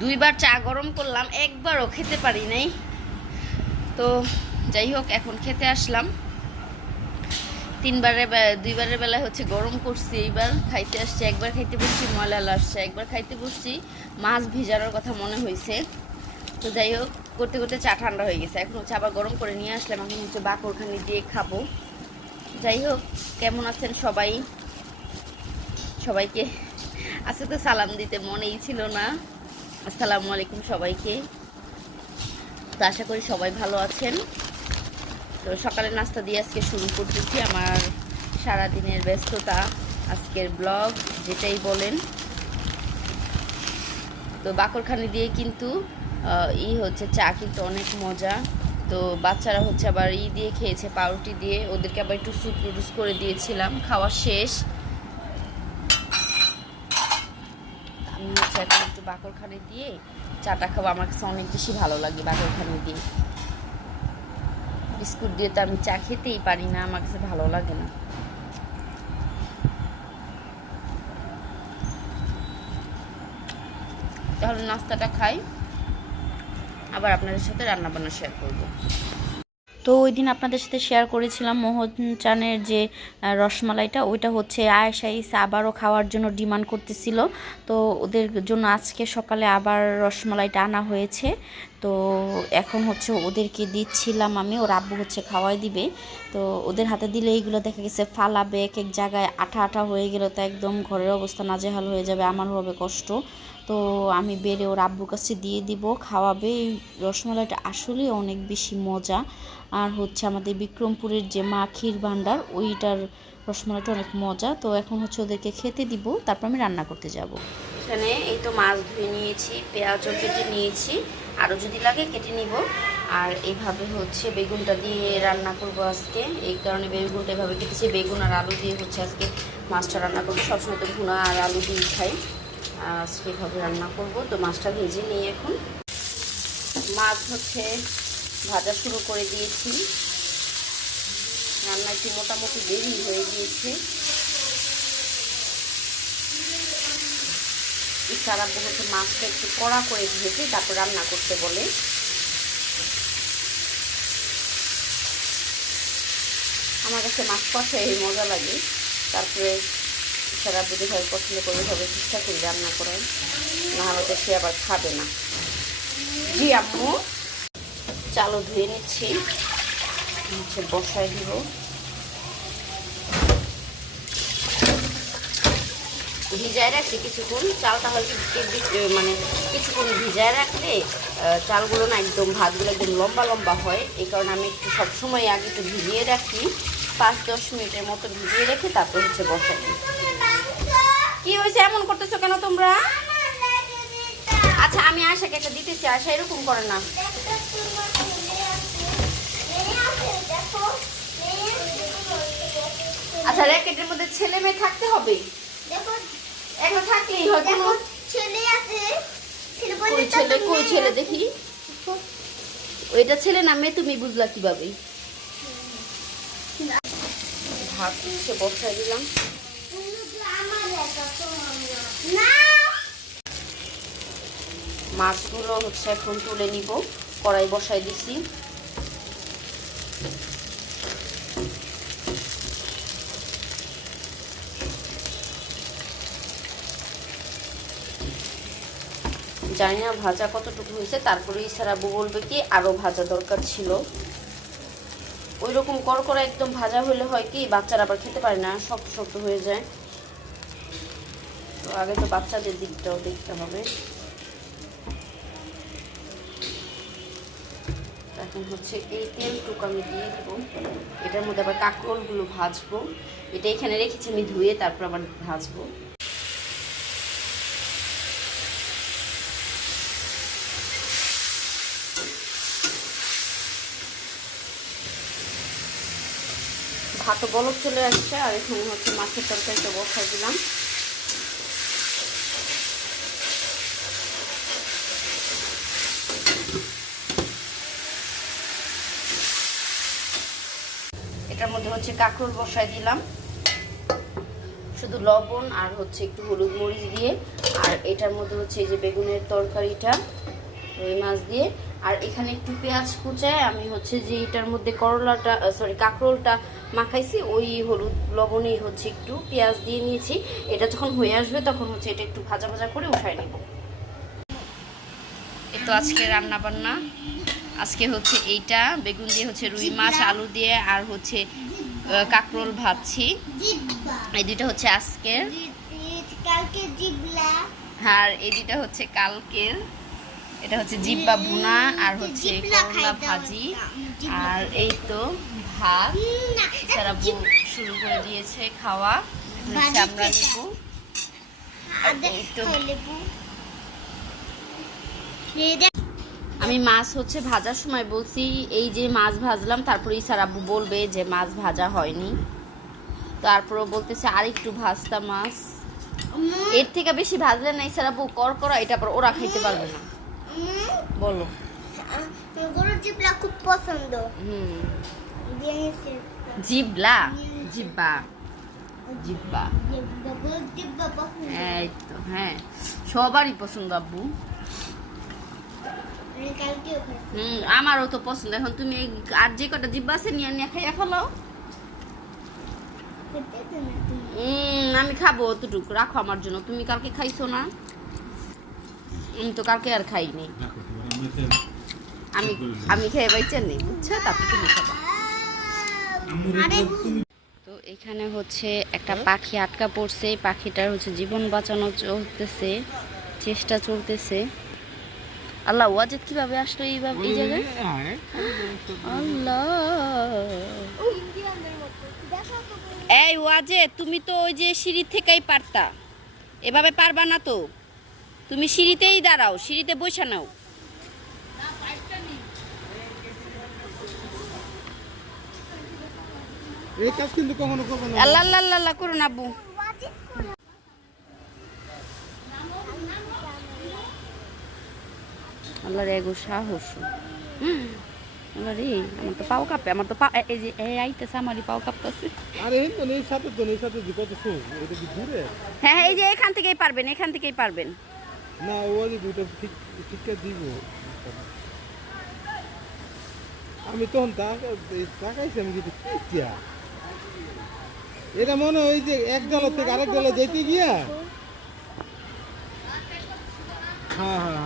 দুইবার চা গরম করলাম, একবারও খেতে পারি নাই। তো যাই হোক, এখন খেতে আসলাম। তিনবারের দুইবারের বেলায় হচ্ছে গরম করছি, এইবার খাইতে আসছি, একবার খাইতে বসছি, ময়লা আসছে, একবার খাইতে বসছি। মাছ ভিজানোর কথা মনে হয়েছে তো যাই হোক, করতে করতে চা ঠান্ডা হয়ে গেছে। এখন হচ্ছে আবার গরম করে নিয়ে আসলাম, এখন হচ্ছে বাকরখানি দিয়ে খাব। যাই হোক, কেমন আছেন সবাই? সবাইকে আজকে তো সালাম দিতে মনেই ছিল না। আসসালামু আলাইকুম সবাইকে। তো আশা করি সবাই ভালো আছেন। তো সকালে নাস্তা দিয়ে আজকে শুরু করতেছি আমার সারা দিনের ব্যস্ততা আজকের ব্লগ, যেটাই বলেন। তো বাকরখানি দিয়ে কিন্তু ই হচ্ছে চা কিন্তু অনেক মজা। তো বাচ্চারা হচ্ছে আবার ই দিয়ে খেয়েছে, পাউরুটি দিয়ে। ওদেরকে আবার একটু স্যুপ নুডলস করে দিয়েছিলাম, খাওয়া শেষ। আমি হচ্ছে এখন বাকরখানি দিয়ে চাটা খাব। আমার কাছে অনেক বেশি ভালো লাগে বাকরখানি দিয়ে। বিস্কুট দিয়ে তো আমি চা খেতেই পারি না, আমার কাছে ভালো লাগে না। তাহলে নাস্তাটা খাই। আবার আপনাদের সাথে রান্না বান্না শেয়ার করব। তো ওই দিন আপনাদের সাথে শেয়ার করেছিলাম মোহন চানের যে রসমালাইটা, ওইটা হচ্ছে আয়েশা ইসা আবারও খাওয়ার জন্য ডিমান্ড করতেছিল। তো ওদের জন্য আজকে সকালে আবার রসমালাইটা আনা হয়েছে। তো এখন হচ্ছে ওদেরকে দিচ্ছিলাম আমি, ওর আব্বু হচ্ছে খাওয়াই দিবে। তো ওদের হাতে দিলে এইগুলো দেখা গেছে ফালাবে এক এক জায়গায় আঠা আঠা হয়ে গেলে তো একদম ঘরের অবস্থা নাজেহাল হয়ে যাবে আমার হবে কষ্ট। তো আমি বেড়ে ওর আব্বুর কাছে দিয়ে দিব, খাওয়াবে। এই রসমালাইটা আসলেই অনেক বেশি মজা। আর হচ্ছে আমাদের বিক্রমপুরের যে মা ক্ষীর ভাণ্ডার, ওইটার রসমালাইটা অনেক মজা। তো এখন হচ্ছে ওদেরকে খেতে দিব, তারপর আমি রান্না করতে যাব। এখানে এই তো মাছ ধুয়ে নিয়েছি, পেঁয়াজও কেটে নিয়েছি, আরও যদি লাগে কেটে নিব। আর এইভাবে হচ্ছে বেগুনটা দিয়ে রান্না করব আজকে। এই কারণে বেগুনটা এভাবে কেটেছি, বেগুন আর আলু দিয়ে হচ্ছে আজকে মাছটা রান্না করব। সবসময় তো ভুনা আর আলু দিয়ে খাই। আজকে এভাবে রান্না করব। তো মাছটা ভেজে নিই এখন। মাছ হচ্ছে ভাজা শুরু করে দিয়েছি। রান্না একটু মোটামুটি দেরি হয়ে গিয়েছে। ইচ্ছার হচ্ছে মাছটা একটু কড়া করে ভেজে তারপর রান্না করতে বলে। আমার কাছে মাছ কষাই মজা লাগে। তারপরে ইচ্ছার আব্বু যেভাবে পছন্দ করে ওইভাবে চেষ্টা করি রান্না করেন না হলে তো সে আবার খাবে না। জি আম্মু। চালও ধুয়ে নিচ্ছি। হচ্ছে বসায় দিব। ভিজায় রাখছি কিছুক্ষণ। চালটা হয়তো মানে কিছুক্ষণ ভিজায় রাখলে চালগুলো না একদম ভাতগুলো একদম লম্বা লম্বা হয়। এই কারণে আমি একটু সবসময় আগে একটু ভিজিয়ে রাখি। পাঁচ দশ মিনিটের মতো ভিজিয়ে রেখে তারপর হচ্ছে বসাই কি হয়েছে? এমন করতেছো কেন তোমরা? আচ্ছা আমি আশাকে একটা দিতেছি। আশা এরকম করে না। আচ্ছা র্যাকেটের মধ্যে ছেলে মেয়ে থাকতে হবে? একটা থাকলেই ছেলে দেখি। ওইটা ছেলে না মেয়ে, তুমি বুঝলা দিলাম। মাছগুলো হচ্ছে এখন তুলে নিব, কড়াই বসাই দিছি। জানি না ভাজা কতটুকু হয়েছে, তারপরে ইসারাবু বলবে কি আরও ভাজা দরকার ছিল। ওই রকম কড়কড়া একদম ভাজা হলে হয় কি বাচ্চারা আবার খেতে পারে না, শক্ত শক্ত হয়ে যায়। তো আগে তো বাচ্চাদের দিকটাও দেখতে হবে। এখন হচ্ছে এই তেলটুকু আমি দিয়ে দেবো। এটার মধ্যে আবার কাঁকরোলগুলো ভাজবো। এটা এখানে রেখেছি, আমি ধুয়ে তারপর আবার ভাজবো। ভাতও বলক চলে আসছে, আর এখানে হচ্ছে মাছের তরকারিটা বসাই দিলাম এটার মধ্যে হচ্ছে কাঁকরোল বসাই দিলাম। শুধু লবণ আর হচ্ছে একটু হলুদ মরিচ দিয়ে। আর এটার মধ্যে হচ্ছে এই যে বেগুনের তরকারিটা, রুই মাছ দিয়ে। আর এখানে একটু পেঁয়াজ কুচায় আমি হচ্ছে যে এটার মধ্যে করলাটা সরি কাঁকরোলটা মাখাইছি, ওই হলুদ লবণেই হচ্ছে একটু পেঁয়াজ দিয়ে নিয়েছি। এটা যখন হয়ে আসবে তখন হচ্ছে এটা একটু ভাজা ভাজা করে উঠাই নেব। এ তো আজকে রান্না বান্না আজকে হচ্ছে এইটা, বেগুন দিয়ে হচ্ছে রুই মাছ, আলু দিয়ে আর হচ্ছে কাঁকরোল ভাবছি এই দুইটা হচ্ছে আজকের। আর এই দুইটা হচ্ছে কালকের। এটা হচ্ছে জিব্বা ভুনা আর হচ্ছে করলা ভাজি। আর এই তো ভাত। সারা শুরু করে দিয়েছে খাওয়া। আমরা। এই তো। আমি মাছ হচ্ছে ভাজার সময় বলছি এই যে মাছ ভাজলাম তারপরে ইসার আব্বু বলবে যে মাছ ভাজা হয়নি। তারপরও বলতেছে আর একটু ভাজতা মাছ। এর থেকে বেশি ভাজলে না ইসার আব্বু কর করা এটা পর ওরা খাইতে পারবে না। বলো। গরুর জিবলা খুব পছন্দ। হুম। জিবলা? জিব্বা। জিব্বা। এই তো হ্যাঁ। সবারই পছন্দ আব্বু। হুম আমারও তো পছন্দ। এখন তুমি আর যে কটা জিব্বা আছে নিয়ে নিয়ে খাইয়া ফেলাও। উম, আমি খাব অতটুকু রাখো আমার জন্য। তুমি কালকে খাইছো না? আমি তো কালকে আর খাইনি। আমি আমি খেয়ে বাইচে নেই বুঝছ? তারপর তুমি খাবা। আরে তো এখানে হচ্ছে একটা পাখি আটকা পড়ছে। পাখিটার হচ্ছে জীবন বাঁচানো চলতেছে চেষ্টা চলতেছে। আল্লাহ ওয়াজেদ কীভাবে আসলো এইভাবে এই জায়গায়? আল্লাহ। এই ওয়াজে তুমি তো ওই যে সিঁড়ি থেকেই পারতা। এভাবে পারবা না তো। তুমি সিঁড়িতেই দাঁড়াও সিঁড়িতে বসে নাও। এই কাজ কিন্তু কখনো করব না। আল্লাহ আল্লাহ আল্লাহ আল্লাহ করুন আব্বু। আল্লাহ এগো সাহস। আল্লাহ রে আমার তো পাও কাঁপে আমার তো পা এই যে আইতেছে আমারই পাও কাঁপতেছে। আরে এই তো এই সাথে তো এটা কি দূরে? হ্যাঁ হ্যাঁ এই যে এখান থেকেই পারবেন এখান থেকেই পারবেন। না ও যে দুটো ঠিক দিব। আমি তখন তাকাইছি আমি কিন্তু? এটা মনে হয় ওই যে এক থেকে আরেক ডালা যেতে গিয়া হ্যাঁ হ্যাঁ।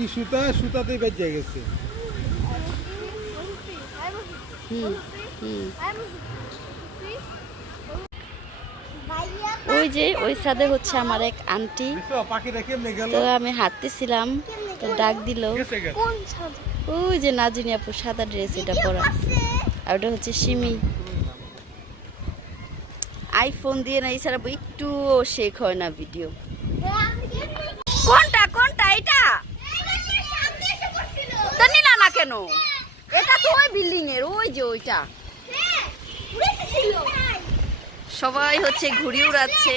এই সুতা সুতাতেই বেঁচে গেছে। ওই যে ওই সাথে হচ্ছে আমার এক আন্টি। তো আমি হাঁটতেছিলাম তো ডাক দিল। ওই যে নাজিনী আপু সাদা ড্রেস এটা পরা। আর ওটা হচ্ছে সিমি আইফোন দিয়ে না এছাড়া একটুও শেখ হয় না ভিডিও তো নিলা না কেন? এটা তো ওই বিল্ডিং এর, ওই যে ওইটা। সবাই হচ্ছে ঘুড়ি উড়াচ্ছে।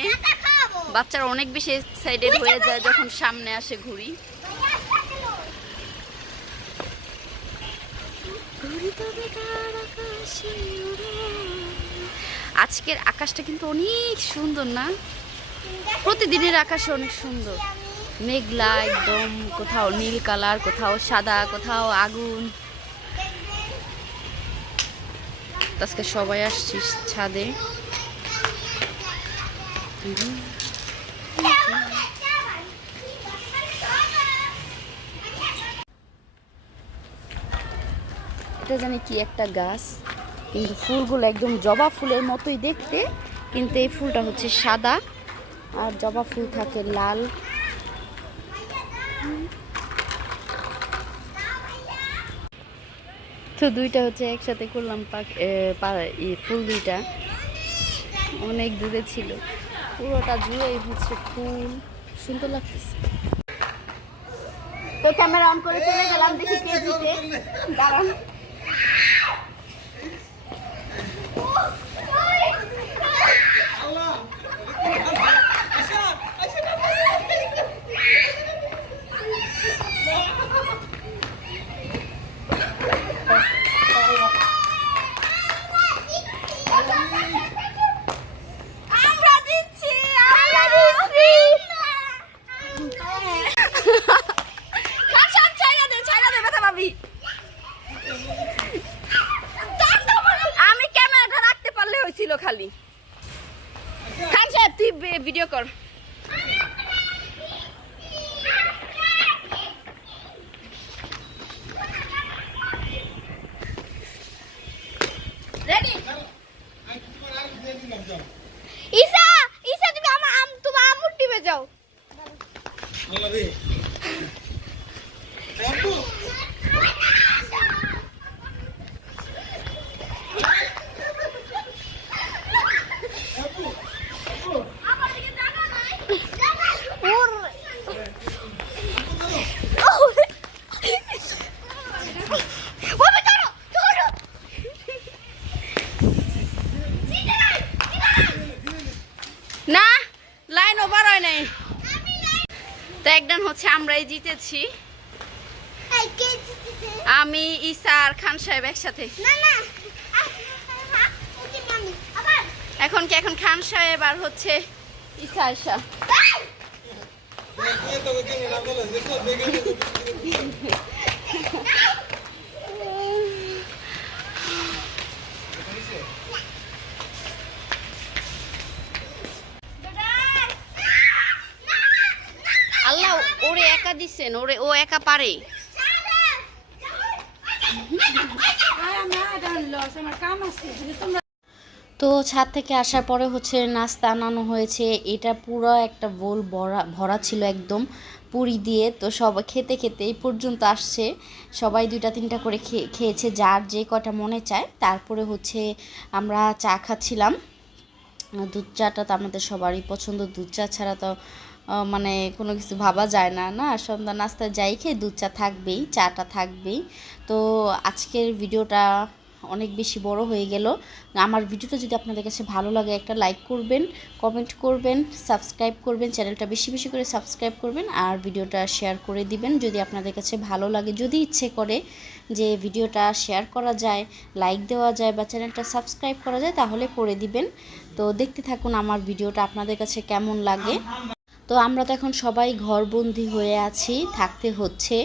বাচ্চারা অনেক বেশি এক্সাইটেড হয়ে যায় যখন সামনে আসে ঘুড়ি। আজকের আকাশটা কিন্তু অনেক সুন্দর না? প্রতিদিনের আকাশে অনেক সুন্দর। মেঘলা একদম, কোথাও নীল কালার, কোথাও সাদা, কোথাও আগুন। আজকে সবাই আসছিস ছাদে। এটা জানি কি একটা গাছ, কিন্তু ফুলগুলো একদম জবা ফুলের মতোই দেখতে, কিন্তু এই ফুলটা হচ্ছে সাদা, আর জবা ফুল থাকে লাল। তো দুইটা হচ্ছে একসাথে করলাম পাক ফুল দুইটা। অনেক দূরে ছিল। পুরোটা জুড়েই হচ্ছে ফুল। সুন্দর লাগতেছে। তো ক্যামেরা অন করে চলে গেলাম দেখি কে জিতে। দাঁড়ান। Ha ha ha! জিতেছি আমি ইসা আর খান সাহেব একসাথে। এখন কি এখন খান সাহেব আর হচ্ছে ইসা আয়সা এই! কে তো কে না বলে দেখো দেখে আল্লাহ ওরে একা দিচ্ছেন ওরে, ও একা পারে। তো ছাদ থেকে আসার পরে হচ্ছে নাস্তা আনানো হয়েছে। এটা পুরো একটা বোল ভরা ভরা ছিল একদম পুরি দিয়ে। তো সবাই খেতে খেতে এই পর্যন্ত আসছে। সবাই দুইটা তিনটা করে খেয়ে, খেয়েছে যার যে কটা মনে চায়। তারপরে হচ্ছে আমরা চা খাচ্ছিলাম। দুধ চাটা তো আমাদের সবারই পছন্দ। দুধ চা ছাড়া তো মানে কোনো কিছু ভাবা যায় না না? সন্ধ্যা নাস্তা যাই খেয়ে দুধ চা থাকবেই, চাটা থাকবেই। তো আজকের ভিডিওটা অনেক বেশি বড় হয়ে গেল। আমার ভিডিওটা যদি আপনাদের কাছে ভালো লাগে একটা লাইক করবেন, কমেন্ট করবেন, সাবস্ক্রাইব করবেন, চ্যানেলটা বেশি বেশি করে সাবস্ক্রাইব করবেন আর ভিডিওটা শেয়ার করে দিবেন যদি আপনাদের কাছে ভালো লাগে। যদি ইচ্ছে করে যে ভিডিওটা শেয়ার করা যায়, লাইক দেওয়া যায় বা চ্যানেলটা সাবস্ক্রাইব করা যায় তাহলে করে দিবেন। তো দেখতে থাকুন আমার ভিডিওটা আপনাদের কাছে কেমন লাগে। তো আমরা তো এখন সবাই ঘরবন্দি হয়ে আছি, থাকতে হচ্ছে।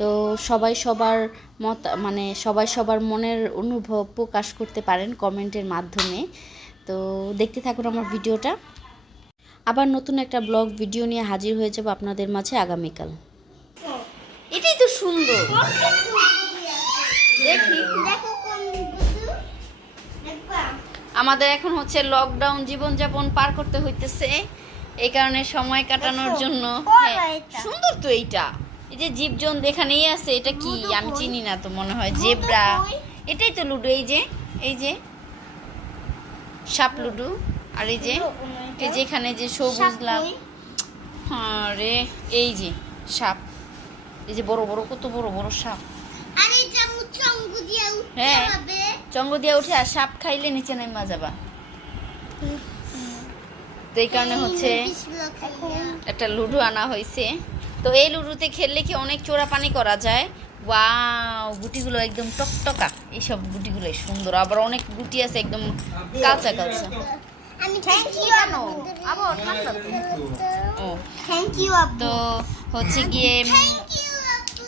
তো সবাই সবার মত মানে সবাই সবার মনের অনুভব প্রকাশ করতে পারেন কমেন্টের মাধ্যমে। তো দেখতে থাকুন আমার ভিডিওটা। আবার নতুন একটা ব্লগ ভিডিও নিয়ে হাজির হয়ে যাব আপনাদের মাঝে আগামীকাল। এটাই তো সুন্দর। দেখি। আমাদের এখন হচ্ছে লকডাউন জীবনযাপন পার করতে হইতেছে। এই কারণে সময় কাটানোর জন্য হ্যাঁ? সুন্দর তো এইটা। এই যে জীবজন্তু এখানেই আছে এটা কি? আমি চিনি না তো মনে হয় জেব্রা। এটাই তো লুডো এই যে এই যে সাপ লুডু আর এই যে এই যে এখানে যে সবুজ লাল। হ্যাঁ রে এই যে সাপ। এই যে বড় বড় কত বড় বড় সাপ। আরে হ্যাঁ। চঙ্গ দিয়া উঠে আর সাপ খাইলে নিচে নেমা যাবা। তো এই কারণে হচ্ছে একটা লুডো আনা হয়েছে। তো এই লুডোতে খেললে কি অনেক চোরা পানি করা যায়? ওয়াও গুটিগুলো একদম টকটকা। এইসব গুটিগুলো সুন্দর। আবার অনেক গুটি আছে একদম কালচা কালচা আমি থ্যাংক ইউ কেন? আবার ঠান্ডা তো। ও। থ্যাংক ইউ আপু তো হচ্ছে গিয়ে উম, থ্যাংক ইউ আপু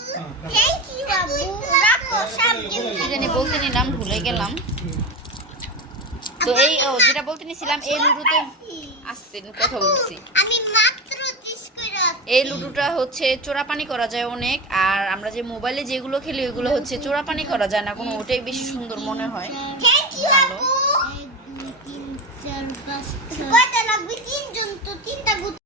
থ্যাংক ইউ আপু রাখো সব কি জানি বলতে নিলাম ভুলে গেলাম। তো এই ও যেটা বলতে নিছিলাম এই লুডুতে আসতে কথা বলছি। আমি মাত্র এই লুডোটা হচ্ছে চোরাপানি করা যায় অনেক আর আমরা যে মোবাইলে যেগুলো খেলি ওইগুলো হচ্ছে চোরাপানি করা যায় না কোনো ওটাই বেশি সুন্দর মনে হয়। ভালো। আপু। 1 2 3 4 5 কয়টা লাগবে? তিনজন তো তিনটা গুটি